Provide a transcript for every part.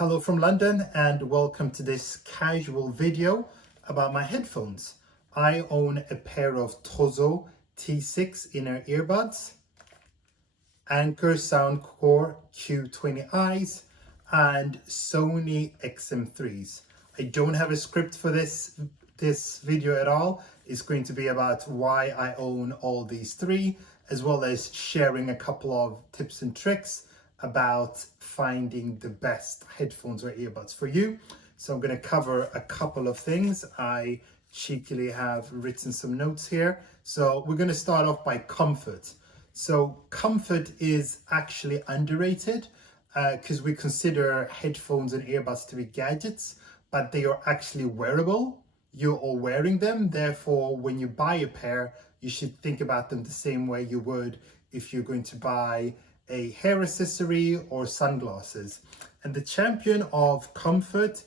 Hello from London and welcome to this casual video about my headphones. I own a pair of Tozo T6 inner earbuds, Anker Soundcore Q20Is and Sony XM3s. I don't have a script for this video at all. It's going to be about why I own all these three, as well as sharing a couple of tips and tricks about finding the best headphones or earbuds for you. So I'm going to cover a couple of things. I cheekily have written some notes here. So we're going to start off by comfort. So comfort is actually underrated because we consider headphones and earbuds to be gadgets, but they are actually wearable. You're all wearing them. Therefore, when you buy a pair, you should think about them the same way you would if you're going to buy a hair accessory or sunglasses. And the champion of comfort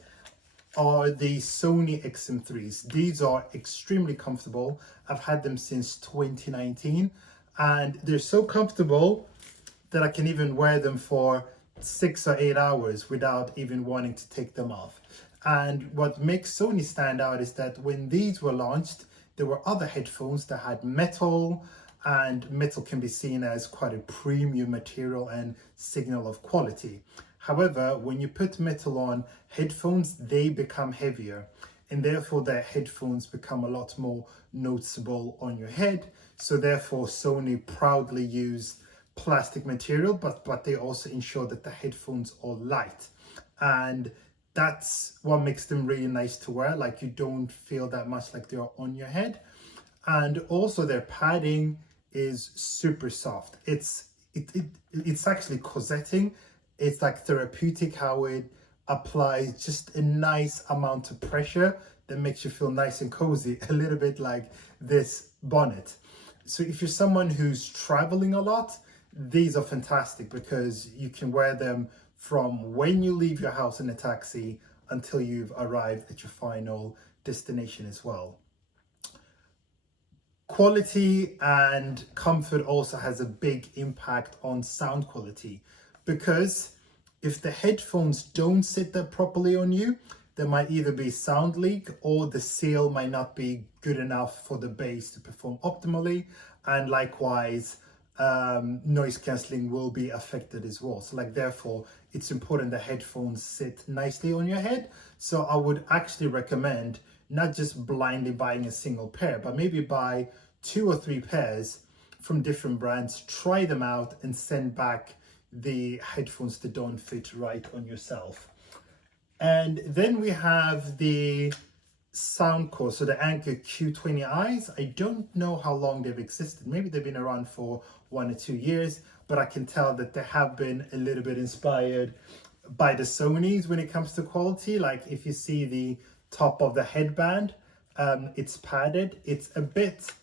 are the Sony XM3s. These are extremely comfortable. I've had them since 2019 and they're so comfortable that I can even wear them for 6 or 8 hours without even wanting to take them off. And what makes Sony stand out is that when these were launched, there were other headphones that had metal, and metal can be seen as quite a premium material and signal of quality. However, when you put metal on headphones, they become heavier, and therefore their headphones become a lot more noticeable on your head. So therefore Sony proudly use plastic material, but they also ensure that the headphones are light, and that's what makes them really nice to wear. Like, you don't feel that much like they're on your head. And also their padding is super soft. It's actually corsetting. It's like therapeutic how it applies just a nice amount of pressure that makes you feel nice and cozy, a little bit like this bonnet. So if you're someone who's traveling a lot, these are fantastic because you can wear them from when you leave your house in a taxi until you've arrived at your final destination as well. Quality and comfort also has a big impact on sound quality, because if the headphones don't sit there properly on you, there might either be sound leak or the seal might not be good enough for the bass to perform optimally, and likewise noise cancelling will be affected as well. So therefore it's important the headphones sit nicely on your head. So I would actually recommend not just blindly buying a single pair, but maybe buy 2 or 3 pairs from different brands, try them out and send back the headphones that don't fit right on yourself. And then we have the Soundcore, so the Anker Q20Is. I don't know how long they've existed. Maybe they've been around for 1 or 2 years, but I can tell that they have been a little bit inspired by the Sonys when it comes to quality. Like, if you see the top of the headband, it's padded. It's a bit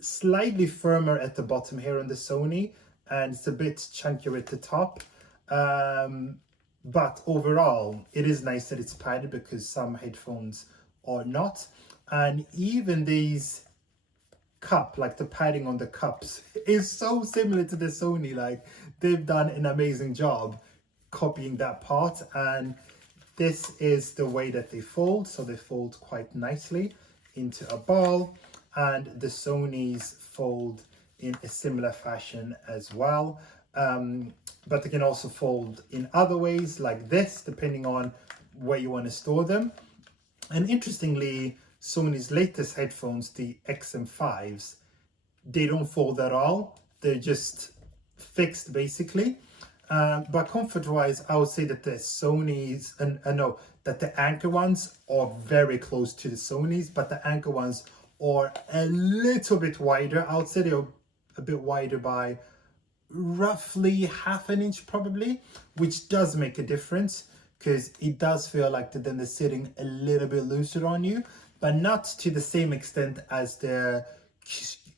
slightly firmer at the bottom here on the Sony, and it's a bit chunkier at the top. But overall, it is nice that it's padded because some headphones are not. And even these cup, like the padding on the cups, is so similar to the Sony. Like, they've done an amazing job copying that part. And this is the way that they fold. So they fold quite nicely into a ball, and the Sonys fold in a similar fashion as well. But they can also fold in other ways like this, depending on where you want to store them. And interestingly, Sony's latest headphones, the XM5s, they don't fold at all. They're just fixed basically. But comfort-wise, I would say that the Sonys, that the Anker ones are very close to the Sonys, but the Anker ones are a little bit wider. I would say they're a bit wider by roughly half an inch probably, which does make a difference because it does feel like then they're sitting a little bit looser on you, but not to the same extent as the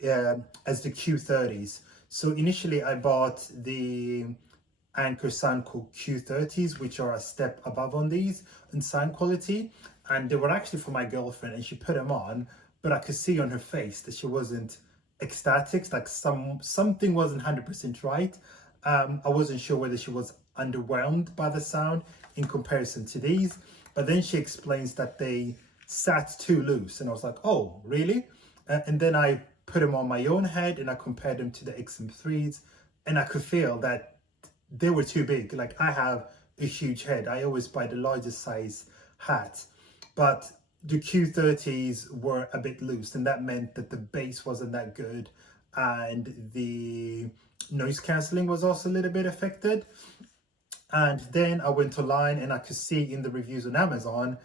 Q30s. So initially I bought the Anker Soundcore Q30s, which are a step above on these in sound quality, and they were actually for my girlfriend, and she put them on, but I could see on her face that she wasn't ecstatic, like something wasn't 100% right. I wasn't sure whether she was underwhelmed by the sound in comparison to these. But then she explains that they sat too loose, and I was like, oh, really? And then I put them on my own head and I compared them to the XM3s, and I could feel that they were too big. Like, I have a huge head. I always buy the largest size hat, but the Q30s were a bit loose, and that meant that the bass wasn't that good, and the noise cancelling was also a little bit affected. And then I went online and I could see in the reviews on Amazon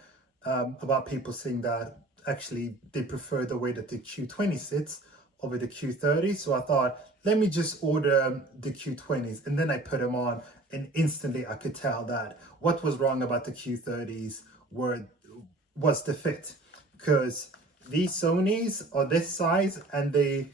about people saying that actually they prefer the way that the Q20 sits over the Q30. So I thought, let me just order the Q20s, and then I put them on, and instantly I could tell that what was wrong about the Q30s was the fit, because these Sonys are this size and the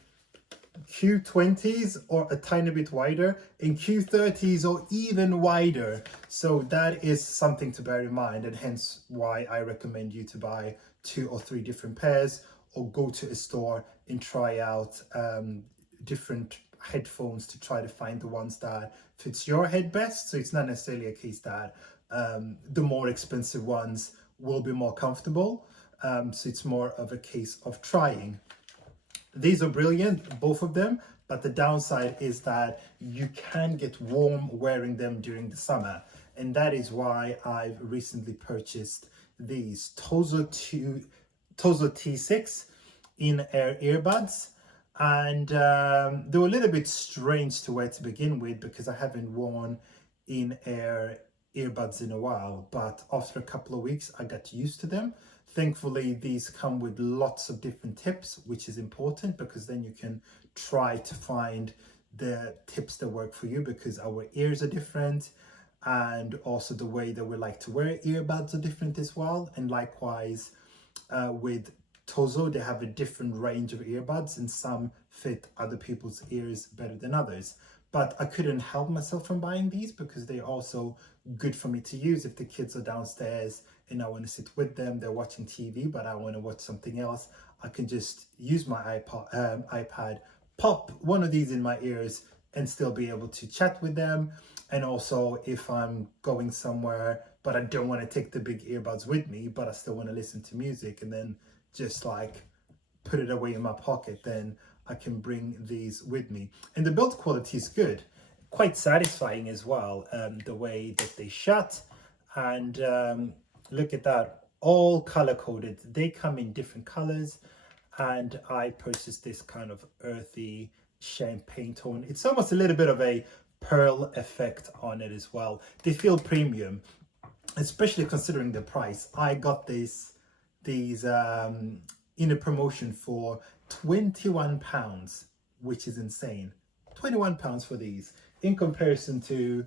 Q20s are a tiny bit wider, and Q30s are even wider. So that is something to bear in mind, and hence why I recommend you to buy 2 or 3 different pairs, or go to a store and try out different headphones to try to find the ones that fits your head best. So it's not necessarily a case that the more expensive ones will be more comfortable. So it's more of a case of trying. These are brilliant, both of them, but the downside is that you can get warm wearing them during the summer, and that is why I've recently purchased these Tozo T6 in-ear earbuds. And they were a little bit strange to wear to begin with, because I haven't worn in-ear earbuds in a while, but after a couple of weeks I got used to them. Thankfully, these come with lots of different tips, which is important, because then you can try to find the tips that work for you, because our ears are different, and also the way that we like to wear earbuds are different as well. And likewise with Tozo, they have a different range of earbuds, and some fit other people's ears better than others. But I couldn't help myself from buying these, because they're also good for me to use if the kids are downstairs and I want to sit with them, they're watching TV, but I want to watch something else. I can just use my iPad, pop one of these in my ears, and still be able to chat with them. And also, if I'm going somewhere, but I don't want to take the big earbuds with me, but I still want to listen to music and then just like put it away in my pocket, then I can bring these with me. And the build quality is good, quite satisfying as well, the way that they shut. And look at that, all color coded. They come in different colors, and I purchased this kind of earthy champagne tone. It's almost a little bit of a pearl effect on it as well. They feel premium, especially considering the price. I got these in a promotion for £21, which is insane. £21 for these, in comparison to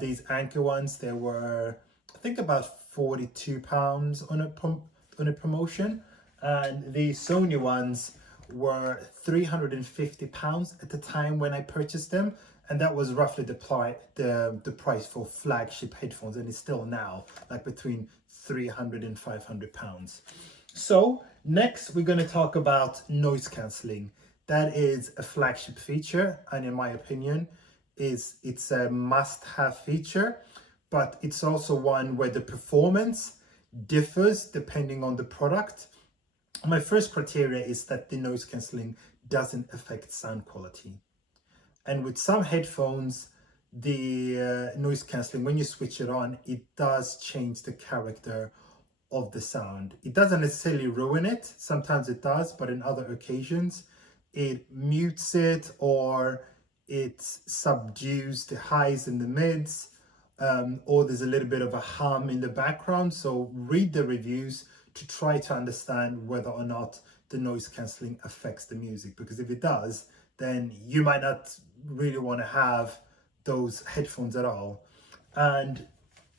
these Anker ones. They were, I think, about £42 on a promotion, and the Sony ones were £350 at the time when I purchased them, and that was roughly the price for flagship headphones, and it's still now like between £300 and £500. So next we're going to talk about noise cancelling. That is a flagship feature, and in my opinion it's a must-have feature, but it's also one where the performance differs depending on the product. My first criteria is that the noise cancelling doesn't affect sound quality. And with some headphones, the noise cancelling, when you switch it on, it does change the character of the sound. It doesn't necessarily ruin it. Sometimes it does, but in other occasions it mutes it, or it subdues the highs and the mids, or there's a little bit of a hum in the background. So read the reviews to try to understand whether or not the noise cancelling affects the music, because if it does, then you might not really want to have those headphones at all. And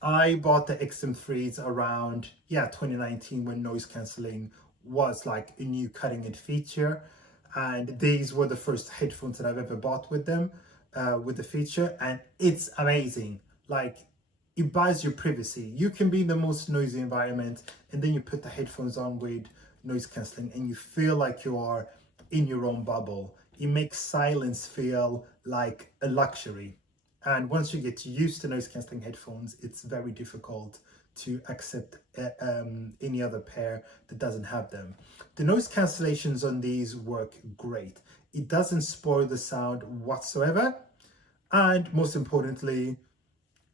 I bought the XM3s around 2019, when noise cancelling was like a new cutting edge feature, and these were the first headphones that I've ever bought with them, with the feature, and it's amazing. Like, it buys you privacy. You can be in the most noisy environment, and then you put the headphones on with noise cancelling, and you feel like you are in your own bubble. It makes silence feel like a luxury, And once you get used to noise cancelling headphones, it's very difficult to accept any other pair that doesn't have them. The noise cancellations on these work great. It doesn't spoil the sound whatsoever. And most importantly,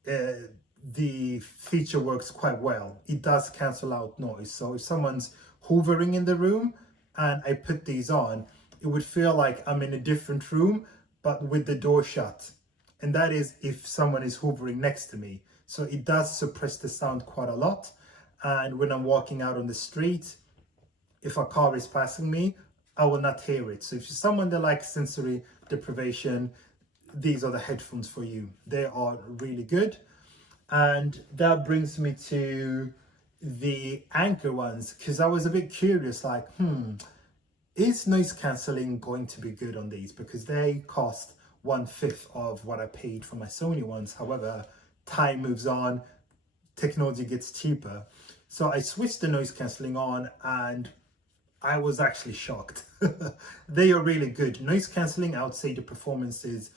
the feature works quite well. It does cancel out noise. So if someone's hovering in the room and I put these on, it would feel like I'm in a different room, but with the door shut. And that is if someone is hovering next to me. So it does suppress the sound quite a lot. And when I'm walking out on the street, if a car is passing me, I will not hear it. So if you're someone that likes sensory deprivation, these are the headphones for you. They are really good. And that brings me to the Anker ones, because I was a bit curious, like, is noise cancelling going to be good on these? Because they cost 1/5 of what I paid for my Sony ones. However, time moves on, technology gets cheaper. So I switched the noise cancelling on and I was actually shocked. They are really good. Noise cancelling, I would say the performance is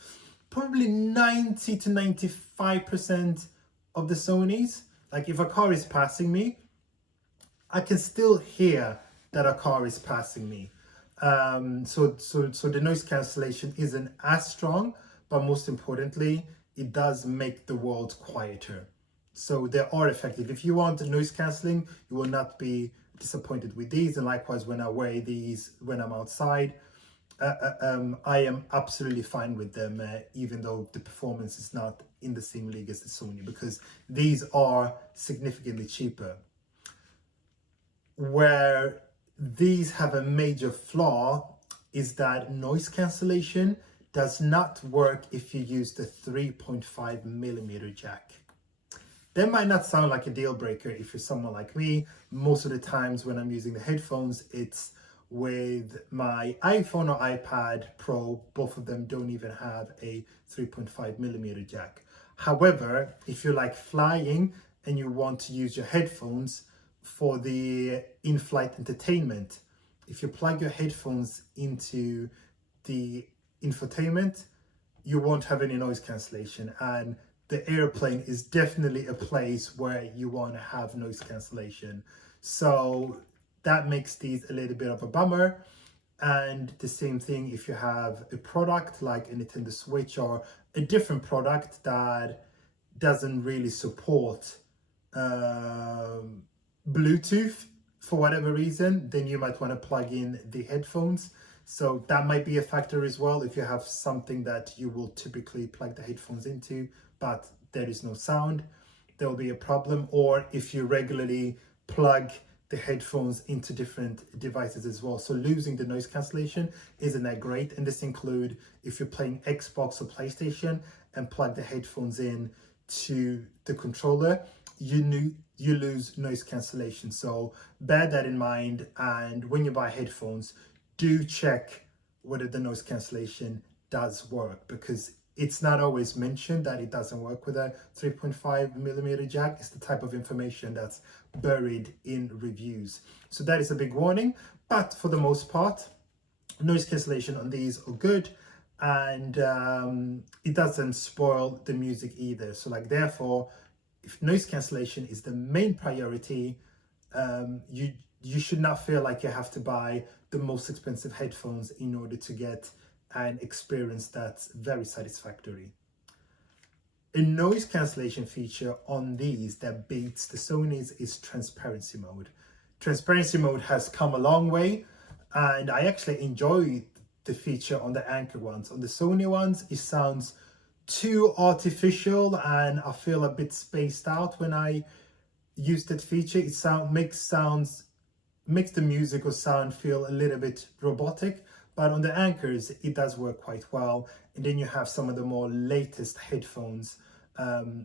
probably 90 to 95% of the Sonys. Like if a car is passing me, I can still hear that a car is passing me. So the noise cancellation isn't as strong, but most importantly, it does make the world quieter. So they are effective. If you want the noise cancelling, you will not be disappointed with these. And likewise, when I wear these when I'm outside, I am absolutely fine with them, even though the performance is not in the same league as the Sony, because these are significantly cheaper. Where these have a major flaw is that noise cancellation does not work if you use the 3.5mm jack. That might not sound like a deal breaker if you're someone like me. Most of the times when I'm using the headphones, it's with my iPhone or iPad Pro. Both of them don't even have a 3.5mm jack. However, if you're like flying and you want to use your headphones for the in-flight entertainment, if you plug your headphones into the infotainment, you won't have any noise cancellation. And the airplane is definitely a place where you want to have noise cancellation. So that makes these a little bit of a bummer. And the same thing if you have a product like a Nintendo Switch or a different product that doesn't really support Bluetooth for whatever reason, then you might want to plug in the headphones. So that might be a factor as well. If you have something that you will typically plug the headphones into, but there is no sound, there will be a problem. Or if you regularly plug the headphones into different devices as well. So losing the noise cancellation isn't that great. And this include if you're playing Xbox or PlayStation and plug the headphones in to the controller, you lose noise cancellation. So bear that in mind. And when you buy headphones, do check whether the noise cancellation does work, because it's not always mentioned that it doesn't work with a 3.5mm jack. It's the type of information that's buried in reviews. So that is a big warning. But for the most part, noise cancellation on these are good, and it doesn't spoil the music either. So like, therefore, if noise cancellation is the main priority, you should not feel like you have to buy the most expensive headphones in order to get an experience that's very satisfactory. A noise cancellation feature on these that beats the Sony's is transparency mode. Transparency mode has come a long way, and I actually enjoy the feature on the Anker ones. On the Sony ones, it sounds too artificial and I feel a bit spaced out when I use that feature. It makes the music or sound feel a little bit robotic, but on the Ankers it does work quite well. And then you have some of the more latest headphones,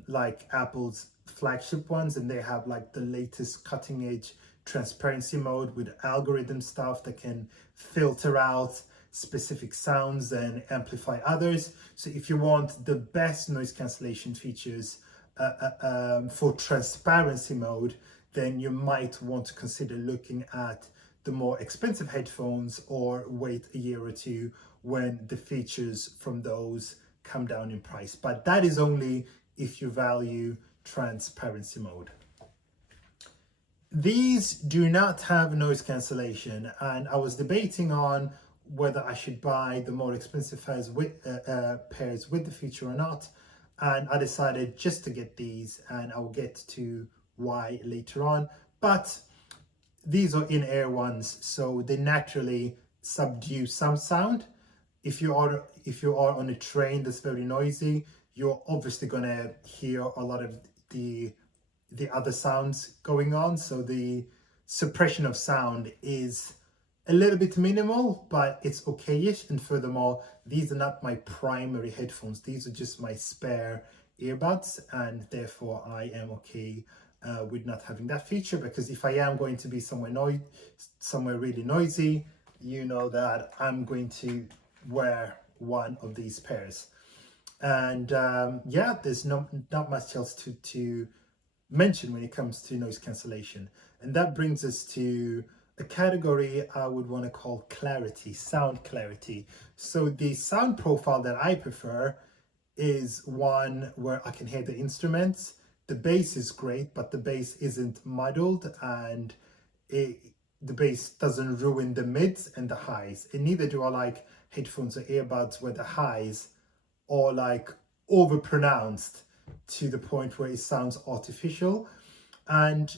like Apple's flagship ones, and they have like the latest cutting edge transparency mode with algorithm stuff that can filter out specific sounds and amplify others. So if you want the best noise cancellation features for transparency mode, then you might want to consider looking at the more expensive headphones, or wait a year or two when the features from those come down in price, but that is only if you value transparency mode. These do not have noise cancellation, and I was debating on whether I should buy the more expensive pairs with the feature or not, and I decided just to get these, and I'll get to why later on. But these are in-ear ones, so they naturally subdue some sound. If you are on a train that's very noisy, you're obviously gonna hear a lot of the other sounds going on, so the suppression of sound is a little bit minimal, but it's okayish. And furthermore, these are not my primary headphones, these are just my spare earbuds, and therefore I am okay with not having that feature, because if I am going to be somewhere really noisy, you know that I'm going to wear one of these pairs. And yeah, there's not much else to mention when it comes to noise cancellation. And that brings us to a category I would want to call clarity, sound clarity. So the sound profile that I prefer is one where I can hear the instruments. The bass is great, but the bass isn't muddled, and the bass doesn't ruin the mids and the highs. And neither do I like headphones or earbuds where the highs are like overpronounced to the point where it sounds artificial. And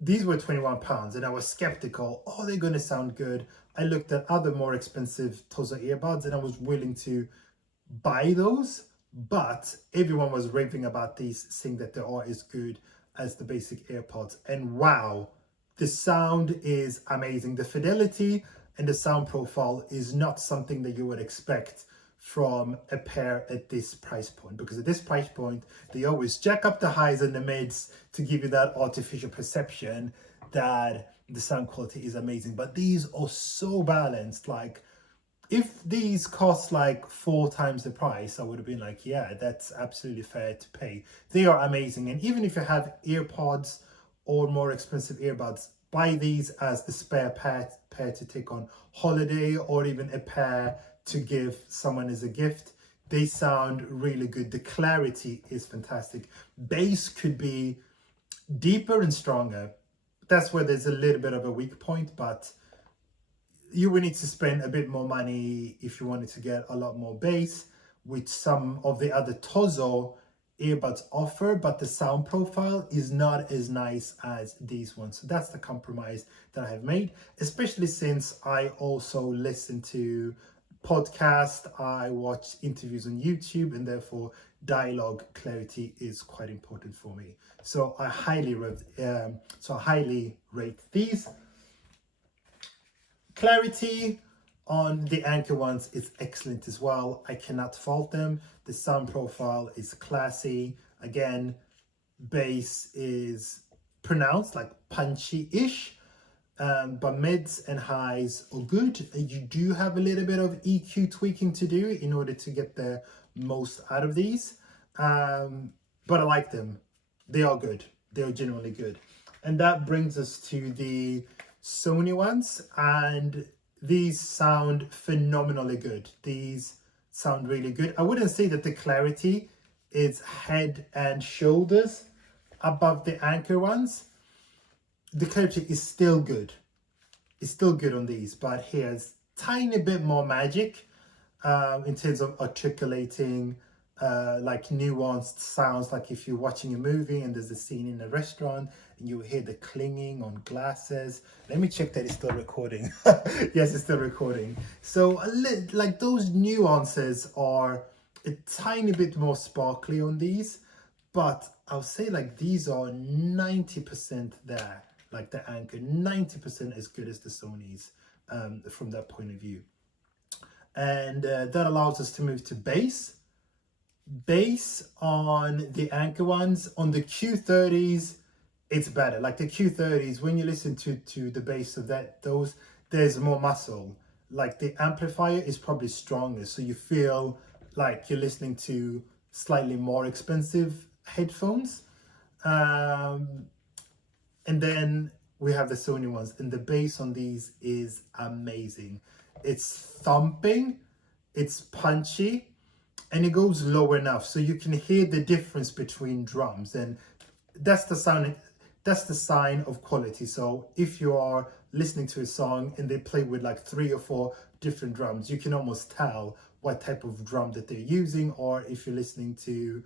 these were £21, and I was skeptical. Oh, they're going to sound good. I looked at other more expensive Tozo earbuds, and I was willing to buy those, but everyone was raving about these, saying that they are as good as the basic AirPods. And wow, the sound is amazing. The fidelity and the sound profile is not something that you would expect from a pair at this price point, because at this price point they always jack up the highs and the mids to give you that artificial perception that the sound quality is amazing. But these are so balanced. Like, if these cost like 4 times the price, I would have been like, yeah, that's absolutely fair to pay. They are amazing. And even if you have earpods or more expensive earbuds, buy these as the spare pair to take on holiday, or even a pair to give someone as a gift. They sound really good. The clarity is fantastic. Bass could be deeper and stronger. That's where there's a little bit of a weak point, but you would need to spend a bit more money if you wanted to get a lot more bass, which some of the other Tozo earbuds offer, but the sound profile is not as nice as these ones. So that's the compromise that I have made, especially since I also listen to podcasts, I watch interviews on YouTube, and therefore dialogue clarity is quite important for me. So I highly rate these. Clarity on the Anker ones is excellent as well. I cannot fault them. The sound profile is classy. Again, bass is pronounced, like punchy-ish, but mids and highs are good. You do have a little bit of EQ tweaking to do in order to get the most out of these, but I like them. They are good. They are genuinely good. And that brings us to the Sony ones, and these sound phenomenally good. These sound really good. I wouldn't say that the clarity is head and shoulders above the Anker ones. The clarity is still good. It's still good on these, but here's tiny bit more magic in terms of articulating like nuanced sounds. Like if you're watching a movie and there's a scene in a restaurant and you hear the clinging on glasses. Let me check that it's still recording. Yes, it's still recording. So like those nuances are a tiny bit more sparkly on these, but I'll say like these are 90% there. Like the Anker, 90% as good as the Sonys from that point of view. And that allows us to move to bass. Bass on the Anker ones, on the Q30s, it's better. Like the Q30s, when you listen to the bass of those, there's more muscle. Like the amplifier is probably stronger, so you feel like you're listening to slightly more expensive headphones. And then we have the Sony ones, and the bass on these is amazing. It's thumping, it's punchy, and it goes low enough so you can hear the difference between drums, and that's the sound. That's the sign of quality. So if you are listening to a song and they play with like 3 or 4 different drums, you can almost tell what type of drum that they're using. Or if you're listening to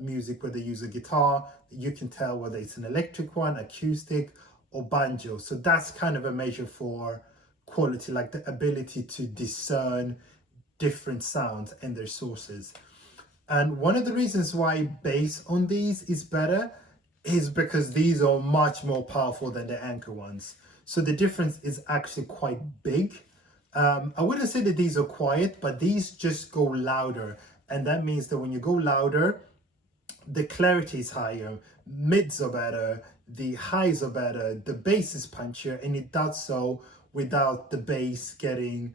music where they use a guitar, you can tell whether it's an electric one, acoustic, or banjo. So that's kind of a measure for quality, like the ability to discern different sounds and their sources. And one of the reasons why bass on these is better is because these are much more powerful than the Anker ones. So the difference is actually quite big. I wouldn't say that these are quiet, but these just go louder. And that means that when you go louder, the clarity is higher, mids are better, the highs are better, the bass is punchier, and it does so without the bass getting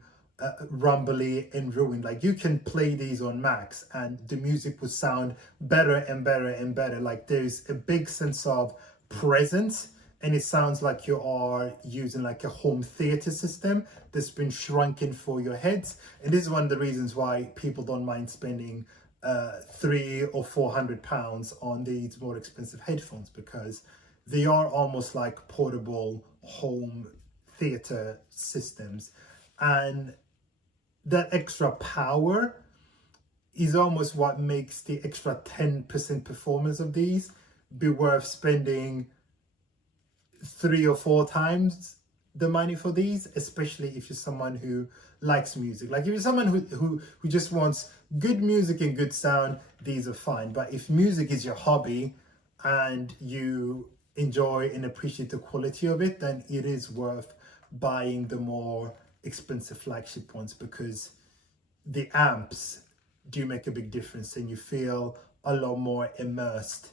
rumbly and ruined. Like you can play these on max and the music will sound better and better and better. Like there's a big sense of presence, and it sounds like you are using like a home theater system that's been shrunken for your heads. And this is one of the reasons why people don't mind spending £300 or £400 on these more expensive headphones, because they are almost like portable home theater systems. And that extra power is almost what makes the extra 10% performance of these be worth spending 3 or 4 times the money for these, especially if you're someone who likes music. Like if you're someone who just wants good music and good sound, these are fine. But if music is your hobby and you enjoy and appreciate the quality of it, then it is worth buying the more expensive flagship ones, because the amps do make a big difference and you feel a lot more immersed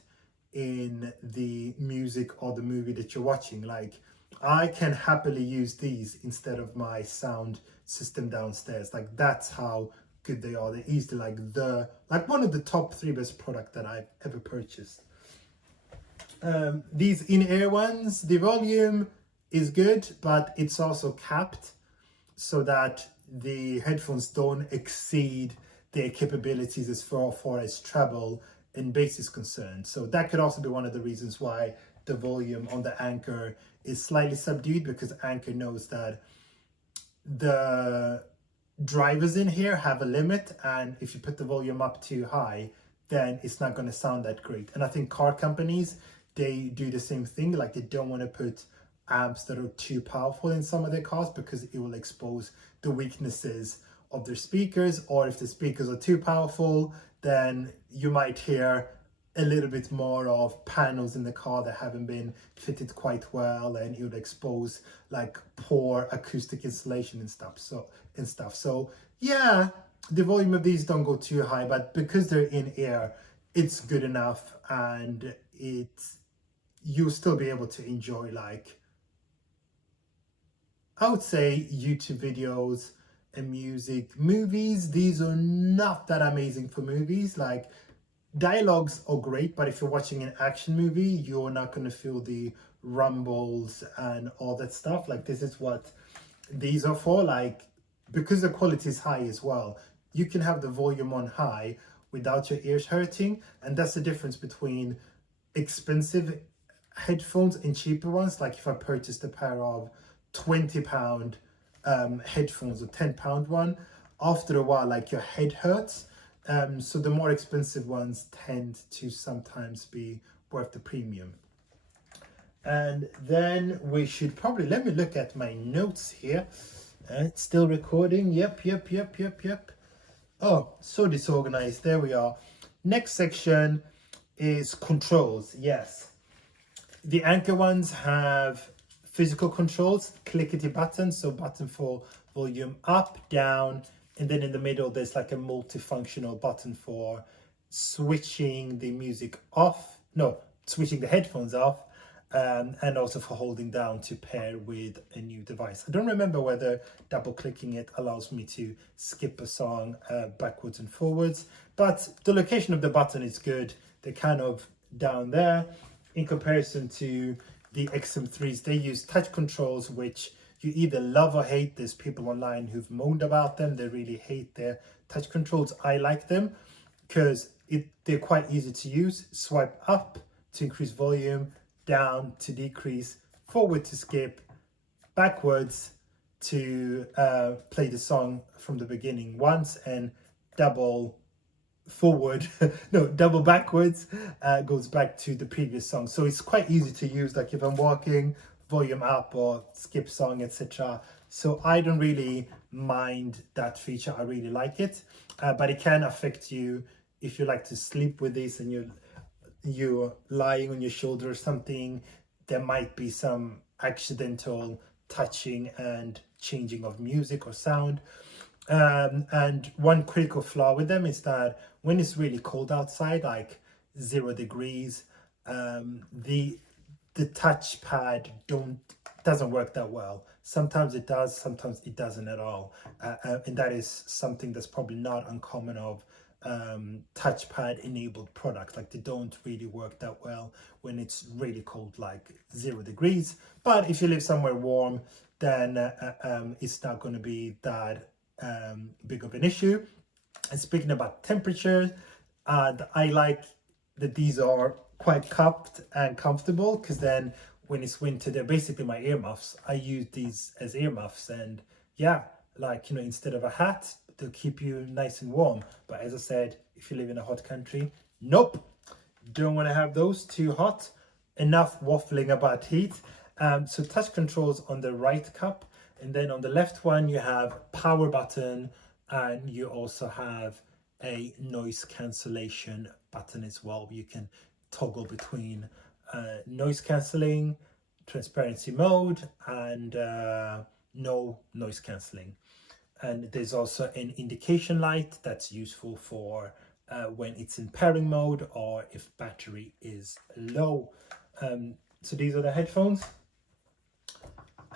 in the music or the movie that you're watching. Like I can happily use these instead of my sound system downstairs. Like that's how good they are. They're easily like one of the top 3 best product that I've ever purchased. These in-ear ones, the volume is good, but it's also capped so that the headphones don't exceed their capabilities as far as treble and bass is concerned. So that could also be one of the reasons why the volume on the Anker is slightly subdued, because Anker knows that the drivers in here have a limit, and if you put the volume up too high, then it's not going to sound that great. And I think car companies, they do the same thing. Like they don't want to put amps that are too powerful in some of their cars, because it will expose the weaknesses of their speakers. Or if the speakers are too powerful, then you might hear a little bit more of panels in the car that haven't been fitted quite well, and it would expose like poor acoustic insulation and stuff. So yeah, the volume of these don't go too high, but because they're in ear, it's good enough, and you'll still be able to enjoy, like, I would say, YouTube videos and music. Movies, these are not that amazing for movies. Like dialogues are great, but if you're watching an action movie, you're not going to feel the rumbles and all that stuff. Like this is what these are for. Like, because the quality is high as well, you can have the volume on high without your ears hurting. And that's the difference between expensive headphones and cheaper ones. Like if I purchased a pair of £20 headphones or £10 one, after a while, like your head hurts. So the more expensive ones tend to sometimes be worth the premium. And then we should probably, let me look at my notes here. It's still recording. Yep. Oh, so disorganized. There we are. Next section is controls. Yes. The Anker ones have physical controls, clickety buttons. So button for volume up, down, and then in the middle, there's like a multifunctional button for switching the music off. No, switching the headphones off. And also for holding down to pair with a new device. I don't remember whether double clicking it allows me to skip a song backwards and forwards, but the location of the button is good. They're kind of down there. In comparison to the XM3s, they use touch controls, which you either love or hate. There's people online who've moaned about them. They really hate their touch controls. I like them because they're quite easy to use. Swipe up to increase volume, down to decrease, forward to skip, backwards to play the song from the beginning once, and double forward no, double backwards goes back to the previous song. So it's quite easy to use, like if I'm walking, volume up or skip song, etc. So I don't really mind that feature. I really like it, but it can affect you if you like to sleep with this and you're lying on your shoulder or something. There might be some accidental touching and changing of music or sound. And one critical flaw with them is that when it's really cold outside, like 0 degrees, the touchpad doesn't work that well. Sometimes it does, sometimes it doesn't at all, and that is something that's probably not uncommon of touchpad enabled products. Like, they don't really work that well when it's really cold, like 0 degrees. But if you live somewhere warm, then it's not going to be that big of an issue. And speaking about temperature, I like that these are quite cupped and comfortable, because then when it's winter, they're basically my earmuffs. I use these as earmuffs, and yeah, like, you know, instead of a hat, they'll keep you nice and warm. But as I said, if you live in a hot country, nope, don't want to have those, too hot. Enough waffling about heat. So touch controls on the right cup, and then on the left one you have power button, and you also have a noise cancellation button as well. You can toggle between noise cancelling, transparency mode, and no noise cancelling. And there's also an indication light that's useful for when it's in pairing mode or if battery is low. So these are the headphones.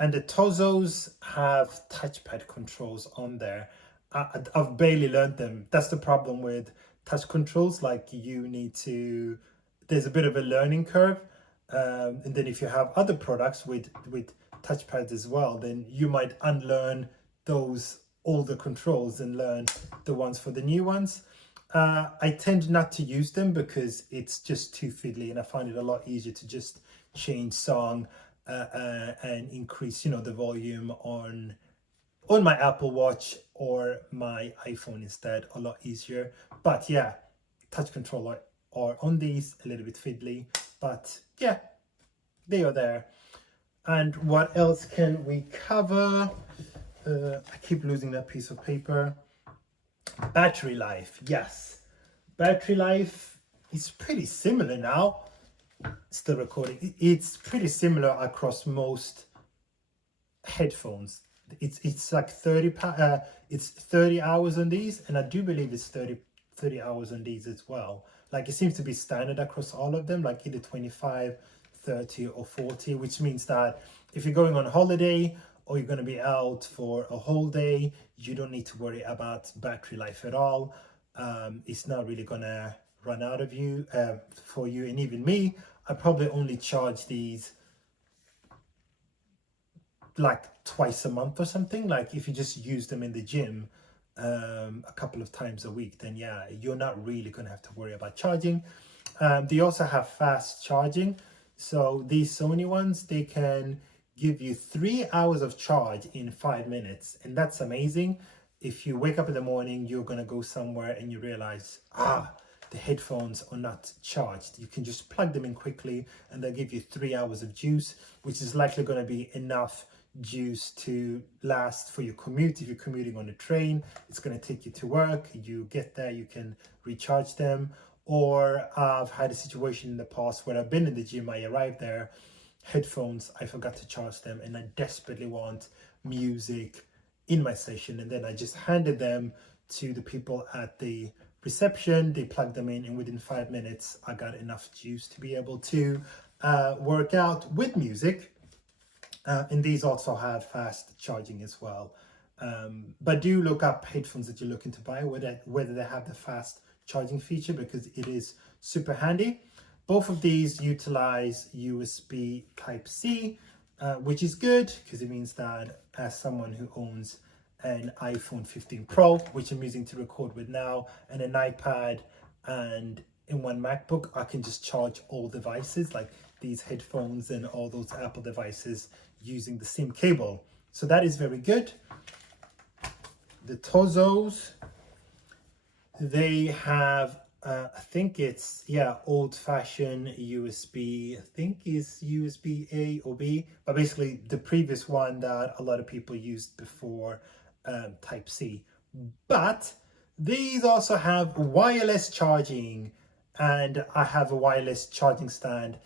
And the Tozos have touchpad controls on there. I've barely learned them. That's the problem with touch controls. Like, there's a bit of a learning curve. And then if you have other products with touchpads as well, then you might unlearn those older controls and learn the ones for the new ones. I tend not to use them because it's just too fiddly, and I find it a lot easier to just change song and increase, you know, the volume on my Apple Watch or my iPhone instead. A lot easier. But yeah, touch control are on these a little bit fiddly, but yeah, they are there. And what else can we cover? I keep losing that piece of paper. Battery life. Yes, battery life is pretty similar now. Still recording. It's pretty similar across most headphones. It's like 30 hours on these, and I do believe it's 30 hours on these as well. Like, it seems to be standard across all of them, like either 25, 30 or 40, which means that if you're going on holiday or you're going to be out for a whole day, you don't need to worry about battery life at all. It's not really gonna run out of you for you. And even me, I probably only charge these like twice a month or something. Like, if you just use them in the gym a couple of times a week, then yeah, you're not really gonna have to worry about charging. They also have fast charging. So these Sony ones, they can give you 3 hours of charge in 5 minutes, and that's amazing. If you wake up in the morning, you're gonna go somewhere and you realize, the headphones are not charged, you can just plug them in quickly and they'll give you 3 hours of juice, which is likely going to be enough juice to last for your commute. If you're commuting on a train, it's going to take you to work, you get there, you can recharge them. Or I've had a situation in the past where I've been in the gym, I arrived there, headphones, I forgot to charge them, and I desperately want music in my session, and then I just handed them to the people at the reception. They plugged them in, and within 5 minutes I got enough juice to be able to work out with music. And these also have fast charging as well. But do look up headphones that you're looking to buy, whether they have the fast charging feature, because it is super handy. Both of these utilize USB Type-C, which is good because it means that as someone who owns an iPhone 15 Pro, which I'm using to record with now, and an iPad and in one MacBook, I can just charge all devices like these headphones and all those Apple devices using the same cable. So that is very good. The Tozos, they have I think it's, yeah, old-fashioned USB, I think is USB A or B, but basically the previous one that a lot of people used before, Type C. But these also have wireless charging, and I have a wireless charging stand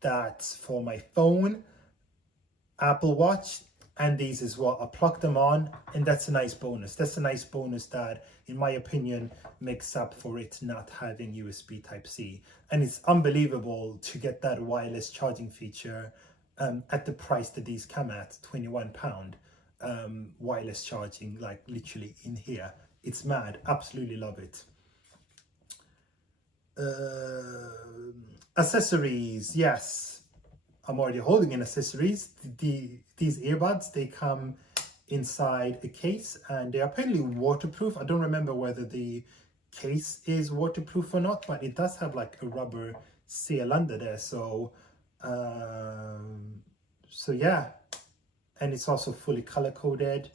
that's for my phone, Apple Watch, and these as well. I plug them on, and that's a nice bonus. That's a nice bonus that, in my opinion, makes up for it not having USB Type-C. And it's unbelievable to get that wireless charging feature at the price that these come at, £21. Wireless charging, like literally in here. It's mad. Absolutely love it. Accessories, yes. I'm already holding in accessories. These earbuds, they come inside a case and they're apparently waterproof. I don't remember whether the case is waterproof or not, but it does have like a rubber seal under there. So yeah, and it's also fully color coded.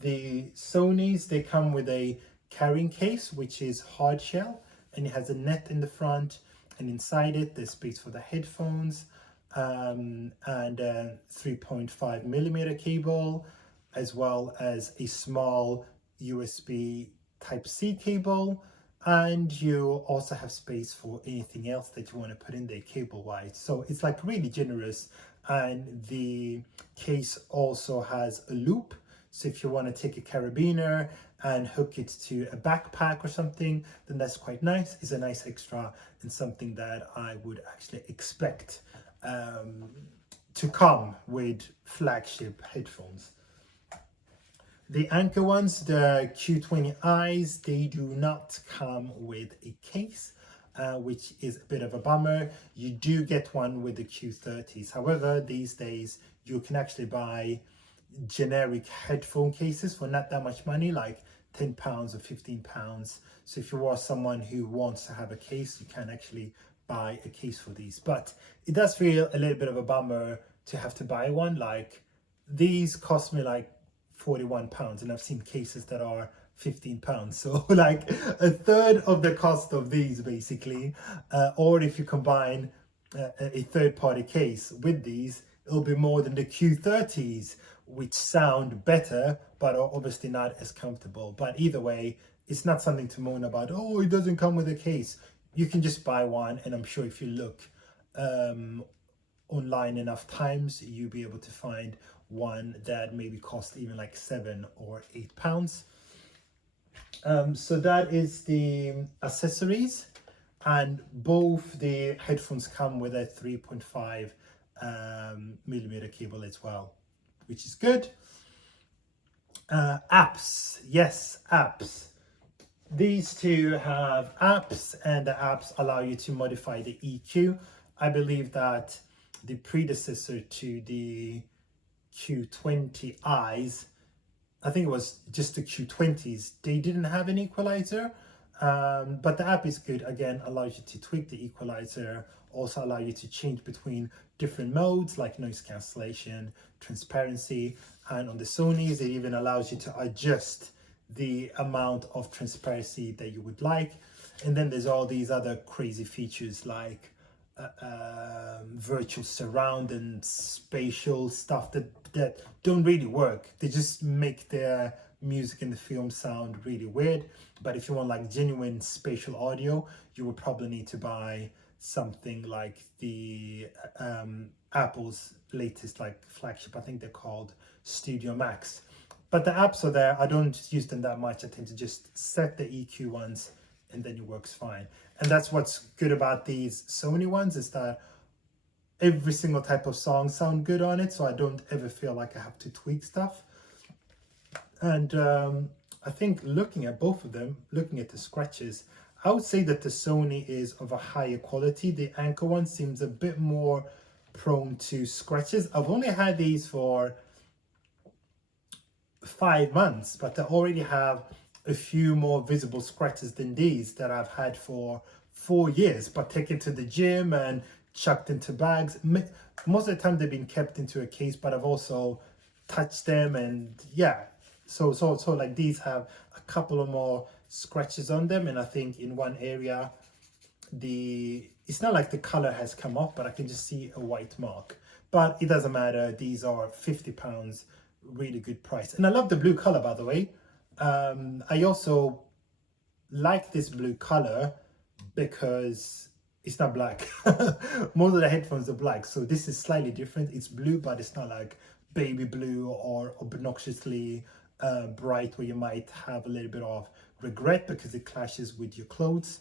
The Sonys, they come with a carrying case, which is hard shell, and it has a net in the front, and inside it there's space for the headphones, and a 3.5 millimeter cable, as well as a small USB Type-C cable, and you also have space for anything else that you want to put in there cable wise. So it's like really generous, and the case also has a loop. So if you want to take a carabiner and hook it to a backpack or something, then that's quite nice. It's a nice extra and something that I would actually expect to come with flagship headphones. The Anker ones, the Q20Is, they do not come with a case, which is a bit of a bummer. You do get one with the Q30s. However, these days you can actually buy generic headphone cases for not that much money, like £10 or £15. So if you are someone who wants to have a case, you can actually buy a case for these. But it does feel a little bit of a bummer to have to buy one. Like these cost me like £41, and I've seen cases that are £15, so like a third of the cost of these basically. Or if you combine a third-party case with these, it'll be more than the Q30s, which sound better but are obviously not as comfortable. But either way, it's not something to moan about. Oh, it doesn't come with a case. You can just buy one, and I'm sure if you look online enough times, you'll be able to find one that maybe cost even like £7 or £8. So that is the accessories, and both the headphones come with a 3.5 millimeter cable as well, which is good. Apps, yes, apps. These two have apps, and the apps allow you to modify the EQ. I believe that the predecessor to the Q20Is, I think it was just the Q20s, they didn't have an equalizer, but the app is good. Again, allows you to tweak the equalizer, also allow you to change between different modes like noise cancellation, transparency, and on the Sonys it even allows you to adjust the amount of transparency that you would like. And then there's all these other crazy features like virtual surround and spatial stuff that don't really work. They just make their music in the film sound really weird. But if you want like genuine spatial audio, you would probably need to buy something like the Apple's latest like flagship. I think they're called Studio Max. But the apps are there. I don't use them that much. I tend to just set the EQ ones, and then it works fine. And that's what's good about these Sony ones, is that every single type of song sound good on it, so I don't ever feel like I have to tweak stuff. And I think looking at both of them, looking at the scratches, I would say that the Sony is of a higher quality. The Anker one seems a bit more prone to scratches. I've only had these for 5 months, but I already have a few more visible scratches than these that I've had for 4 years, but taken to the gym and chucked into bags. Most of the time they've been kept into a case, but I've also touched them, and yeah, so like these have a couple of more scratches on them, and I think in one area it's not like the color has come off, but I can just see a white mark. But it doesn't matter. These are £50, really good price. And I love the blue color, by the way. I also like this blue color because it's not black. Most of the headphones are black, so this is slightly different. It's blue, but it's not like baby blue or obnoxiously bright, where you might have a little bit of regret because it clashes with your clothes.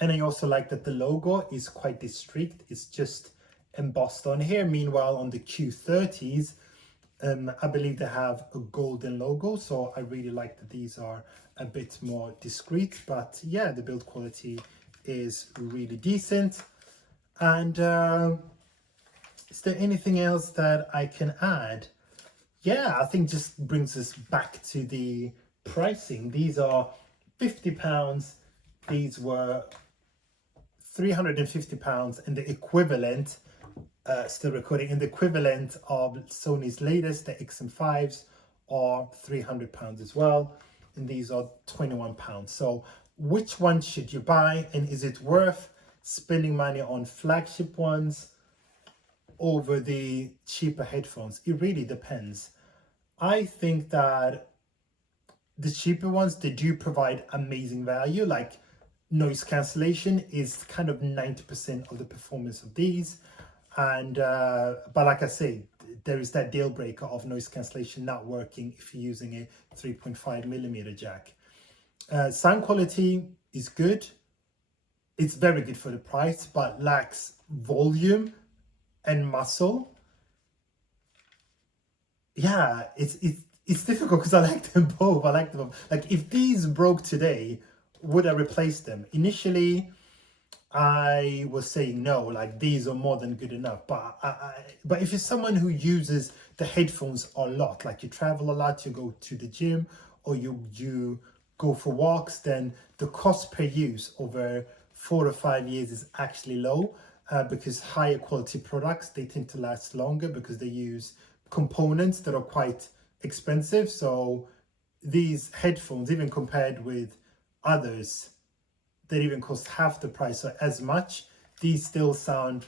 And I also like that the logo is quite distinct. It's just embossed on here. Meanwhile, on the Q30s, I believe they have a golden logo. So I really like that these are a bit more discreet. But yeah, the build quality is really decent. And is there anything else that I can add? Yeah, I think just brings us back to the pricing. These are £50. These were £350, and the equivalent, still recording, and the equivalent of Sony's latest, the XM5s, are £300 as well, and these are £21. So which one should you buy, and is it worth spending money on flagship ones over the cheaper headphones? It really depends. I think that the cheaper ones, they do provide amazing value. Like noise cancellation is kind of 90% of the performance of these, and but like I say, there is that deal breaker of noise cancellation not working if you're using a 3.5mm jack. Sound quality is good. It's very good for the price, but lacks volume and muscle. Yeah, it's difficult because I like them both. I like them both. Like if these broke today, would I replace them? Initially, I was saying no, like these are more than good enough. But but if you're someone who uses the headphones a lot, like you travel a lot, you go to the gym, or you go for walks, then the cost per use over 4 or 5 years is actually low, because higher quality products, they tend to last longer because they use components that are quite expensive. So these headphones, even compared with others that even cost half the price or as much, these still sound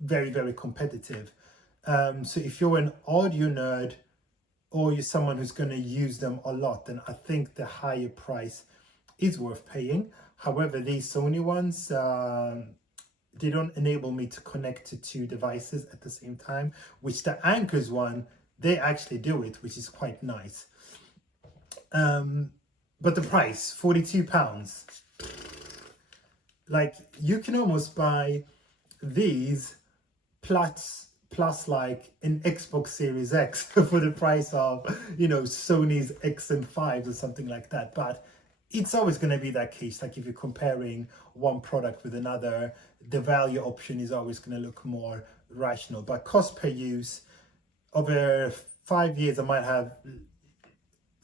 very, very competitive. So if you're an audio nerd or you're someone who's going to use them a lot, then I think the higher price is worth paying. However, these Sony ones, they don't enable me to connect to 2 devices at the same time, which the Anchors one, they actually do it, which is quite nice. But the price, £42. Like you can almost buy these plus like an Xbox Series X for the price of, you know, Sony's XM5 or something like that. But it's always going to be that case. Like if you're comparing one product with another, the value option is always going to look more rational. But cost per use, over 5 years, I might have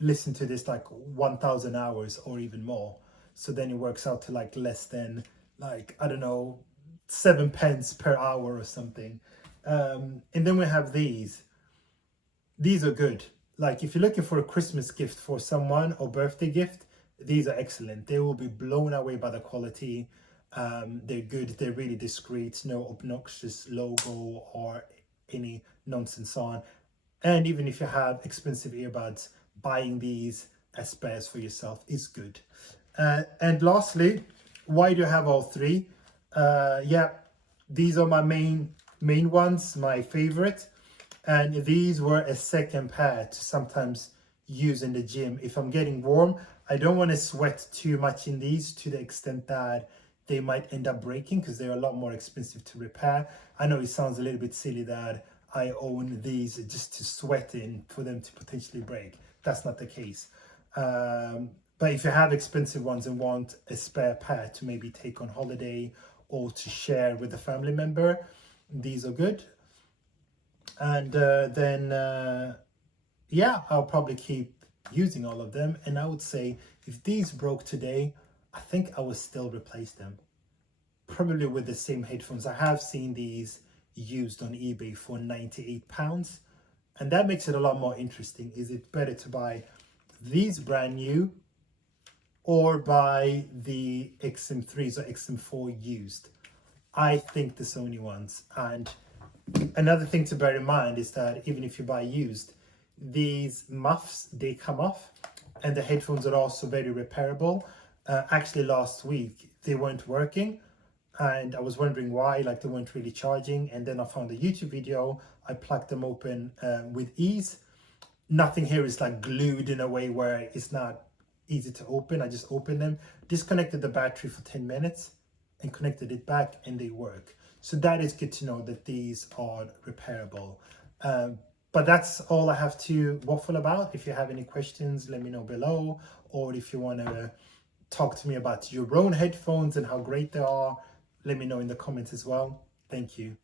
listened to this like 1,000 hours or even more. So then it works out to like less than, like, I don't know, 7 pence per hour or something. And then we have these. These are good. Like if you're looking for a Christmas gift for someone or birthday gift, these are excellent. They will be blown away by the quality. They're good. They're really discreet. No obnoxious logo or any nonsense on. And even if you have expensive earbuds, buying these as spares for yourself is good. And lastly, why do I have all 3? Yeah, these are my main ones, my favorite. And these were a second pair to sometimes use in the gym. If I'm getting warm, I don't want to sweat too much in these to the extent that they might end up breaking, because they're a lot more expensive to repair. I know it sounds a little bit silly that I own these just to sweat in for them to potentially break. That's not the case. But if you have expensive ones and want a spare pair to maybe take on holiday or to share with a family member, these are good. And yeah, I'll probably keep using all of them. And I would say if these broke today, I think I would still replace them. Probably with the same headphones. I have seen these used on eBay for £98. And that makes it a lot more interesting. Is it better to buy these brand new or buy the XM3s or XM4 used? I think the Sony ones. And another thing to bear in mind is that even if you buy used, these muffs, they come off, and the headphones are also very repairable. Actually, last week they weren't working, and I was wondering why, like they weren't really charging. And then I found a YouTube video. I plugged them open with ease. Nothing here is like glued in a way where it's not easy to open. I just opened them, disconnected the battery for 10 minutes and connected it back, and they work. So that is good to know that these are repairable. But that's all I have to waffle about. If you have any questions, let me know below. Or if you want to talk to me about your own headphones and how great they are, let me know in the comments as well. Thank you.